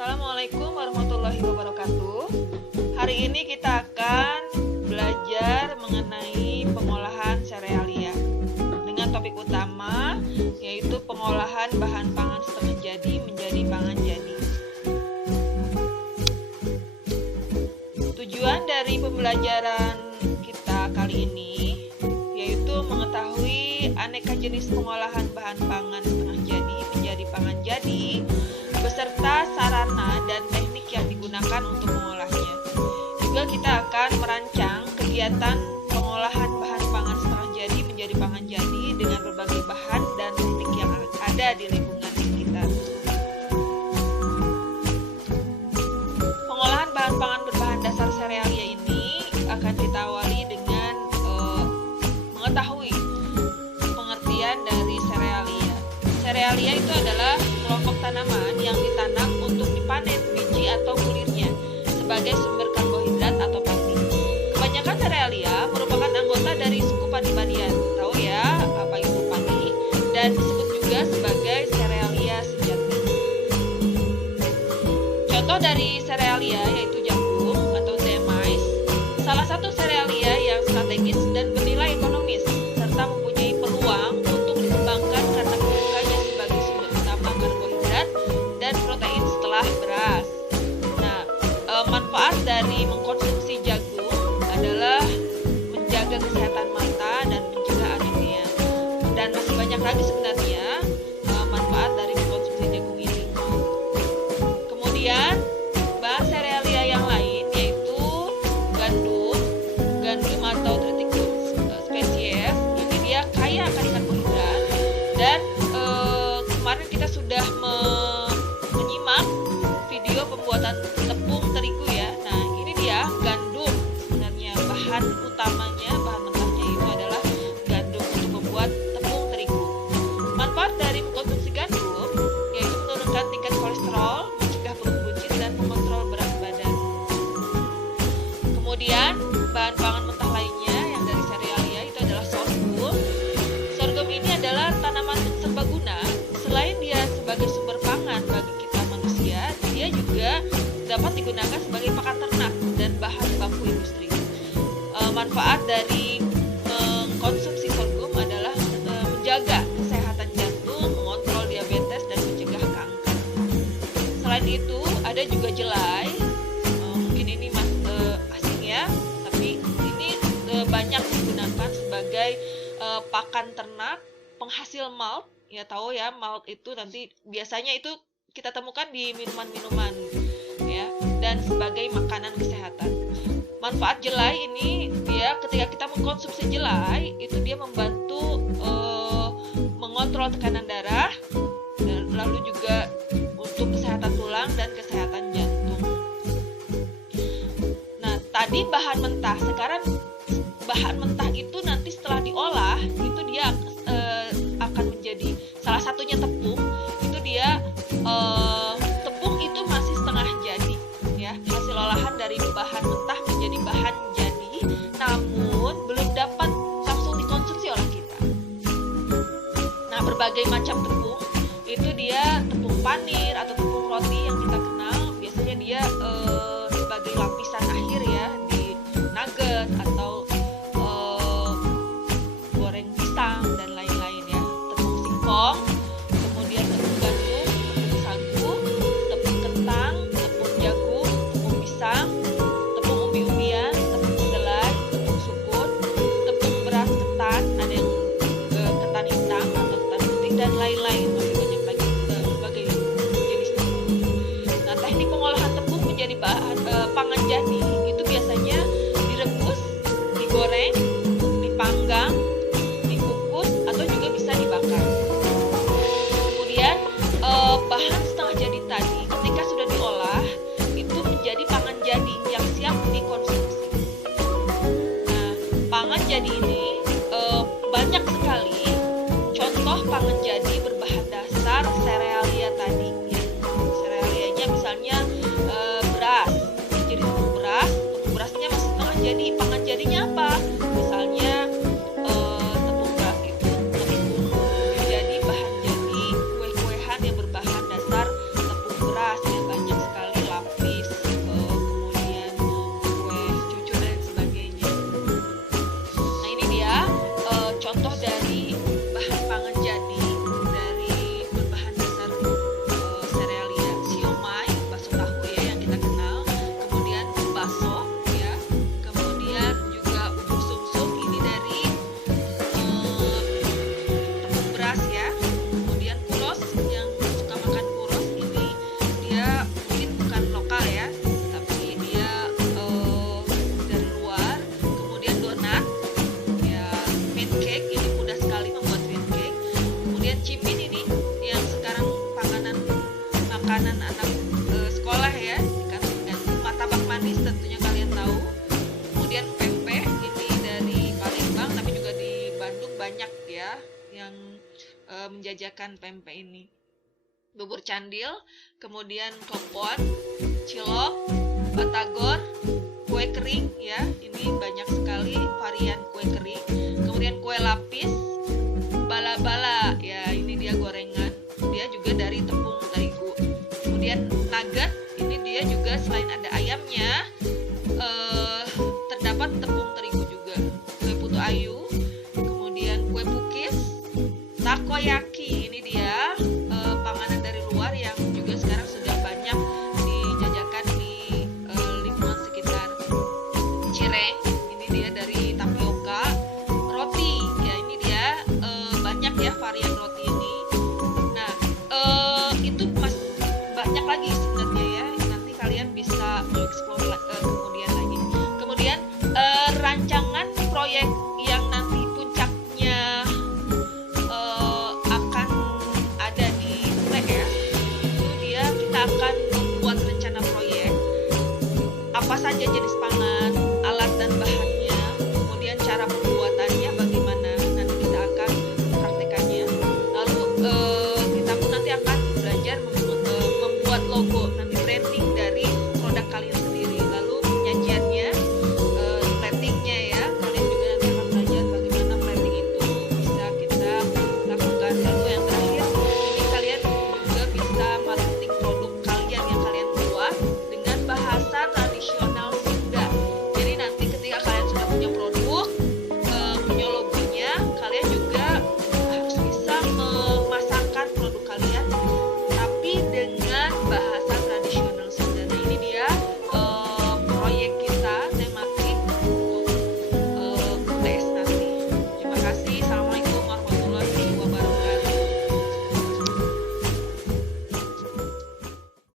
Assalamualaikum warahmatullahi wabarakatuh. Hari ini kita akan belajar mengenai pengolahan serealia dengan topik utama yaitu pengolahan bahan pangan setengah jadi menjadi pangan jadi. Tujuan dari pembelajaran kita kali ini yaitu mengetahui aneka jenis pengolahan bahan pangan setengah jadi menjadi pangan jadi beserta sarana dan teknik yang digunakan untuk mengolahnya. Juga kita akan merancang kegiatan pengolahan bahan pangan setengah jadi menjadi pangan jadi dengan berbagai bahan dan teknik yang ada di lingkungan sekitar. Pengolahan bahan pangan berbahan dasar serealia ini akan kita awali dengan mengetahui pengertian dari serealia. Serealia itu adalah kelompok tanaman yang ditanam untuk dipanen biji atau kulirnya sebagai sumber karbohidrat atau pati. Kebanyakan serealia merupakan anggota dari suku padi-padian. Tahu ya apa itu padi? Dan disebut juga sebagai serealia sejati. Contoh dari serealia yaitu jagung atau maize, salah satu serealia yang strategis dan bernilai ekonomis serta mempunyai peluang untuk dikembangkan karena kedudukannya sebagai sumber utama karbohidrat dan protein setelah beras. Nah, manfaat dari mengkonsumsi jagung adalah menjaga kesehatan mata dan mencegah anemia. Dan masih banyak lagi sebenarnya manfaat dari mengkonsumsi jagung ini. Kemudian bahan serealia yang lain yaitu gandum atau Triticum species. Ini dia kaya akan karbohidrat dan kemarin kita sudah menyimak video pembuatan tepung terigu ya. Nah, ini dia gandum. Sebenarnya bahan utamanya, bahan mentahnya itu adalah gandum untuk membuat tepung terigu. Manfaat dari mengkonsumsi gandum yaitu menurunkan tingkat kolesterol, mencegah perut buncit dan mengontrol berat badan. Kemudian bahan pangan mentah lainnya yang dari serealia itu adalah sorghum. Sorghum ini adalah tanaman serbaguna. Selain dia sebagai sumber pangan bagi kita manusia, dia juga dapat digunakan sebagai pakan ternak dan bahan baku industri. Manfaat dari mengkonsumsi sorghum adalah menjaga kesehatan jantung, mengontrol diabetes dan mencegah kanker. Selain itu, ada juga jelai. Mungkin ini asing ya, tapi ini banyak digunakan sebagai pakan ternak, penghasil malt. Ya tahu ya, malt itu nanti biasanya itu kita temukan di minuman-minuman ya, dan sebagai makanan kesehatan. Manfaat jelai ini dia ketika kita mengkonsumsi jelai itu dia membantu mengontrol tekanan darah, dan lalu juga untuk kesehatan tulang dan kesehatan jantung. Nah, tadi bahan mentah, sekarang bahan mentah itu nanti setelah diolah itu dia akan menjadi salah satunya tepung. Itu dia tepung itu masih setengah jadi ya, hasil olahan dari bahan mentah menjadi bahan jadi, namun belum dapat langsung dikonsumsi oleh kita. Nah, berbagai macam tepung itu dia tepung panir atau tepung roti yang kita kenal, biasanya dia sebagai lapisan akhir ya di nugget atau goreng pisang dan lain-lain ya. Tepung singkong, kemudian tepung gandum, tepung sagu, tepung kentang, tepung jagung, tepung pisang, tepung umbi-umbian, tepung kedelai, tepung sukun, tepung beras ketan, ada yang ketan hitam atau ketan putih dan lain-lain. Masih banyak lagi berbagai jenis tepung. Nah, teknik pengolahan tepung menjadi bahan pangan jadi itu biasanya direbus, digoreng, dipanggang, dikukus atau juga bisa dibakar. Kemudian bahan setengah jadi tadi ketika sudah diolah itu menjadi pangan jadi yang siap dikonsumsi. Nah, pangan jadi ini banyak sekali contoh pangan jadi berbahan dasar serealia tadi ya. Serealianya misalnya beras, jadi tepung beras makanan anak sekolah ya, dengan martabak manis tentunya kalian tahu. Kemudian pempek ini dari Palembang, tapi juga di Bandung banyak ya yang menjajakan pempek ini. Bubur candil, kemudian klepon, cilok, batagor, kue kering ya, ini banyak sekali varian kue kering. Kemudian kue lapis, bala-bala ya, ini dia gorengan, dia juga dari tepung terigu. Kemudian nugget, ini dia juga selain ada ayamnya, terdapat tepung terigu juga. Kue putu ayu, kemudian kue pukis, takoyaki, ini dia panganan dari luar yang juga sekarang sudah banyak dijajakan di lingkungan sekitar. Cireng, ini dia dari tapioka. Roti, ya ini dia banyak ya varian roti ini. Nah, itu masih banyak lagi sebenarnya ya. Nanti kalian bisa mengeksplor kemudian lagi. Kemudian rancangan proyek yang nanti puncaknya akan ada di UTS, itu dia kita akan membuat rencana proyek apa saja jenis pangan, alat dan bahannya, kemudian cara pembuatannya bagaimana, nanti kita akan praktekannya. Lalu kita pun nanti akan belajar membuat logo